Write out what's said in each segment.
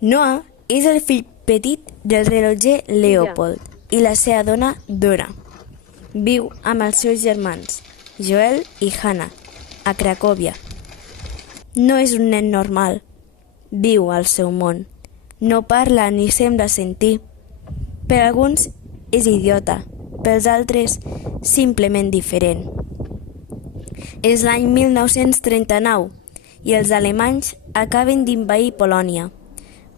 Noah és el fill petit del rellotger Leopold i la seva dona Dora. Viu amb els seus germans, Joel i Hannah, a Cracòvia. No és un nen normal. Viu al seu món. No parla ni sembla sentir. Per alguns és idiota, pels altres simplement diferent. És l'any 1939 i els alemanys acaben d'invair Polònia.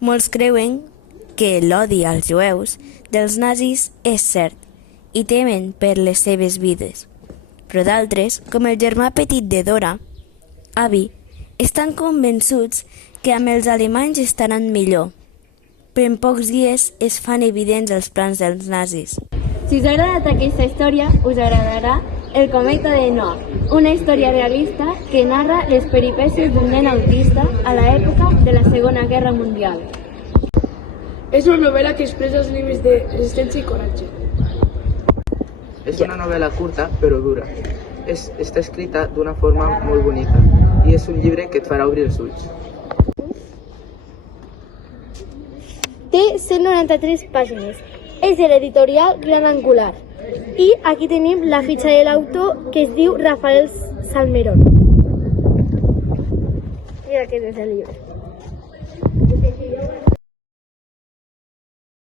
Molts creuen que l'odi als jueus dels nazis és cert i temen per les seves vides. Però d'altres, com el germà petit de Dora, Avi, estan convençuts que amb els alemanys estaran millor. Però en pocs dies es fan evidents els plans dels nazis. Si us ha agradat aquesta història, us agradarà El cometa de Noah, una història realista que narra les peripècies d'un nen autista a l'època de la Segona Guerra Mundial. És una novel·la que expressa els límits de resistència i coratge. És una novel·la curta però dura. Està escrita d'una forma molt bonica i és un llibre que et farà obrir els ulls. Té 193 pàgines. És de l'editorial Gran Angular. I aquí tenim la fitxa de l'autor, que es diu Rafael Salmerón. I aquest és el llibre.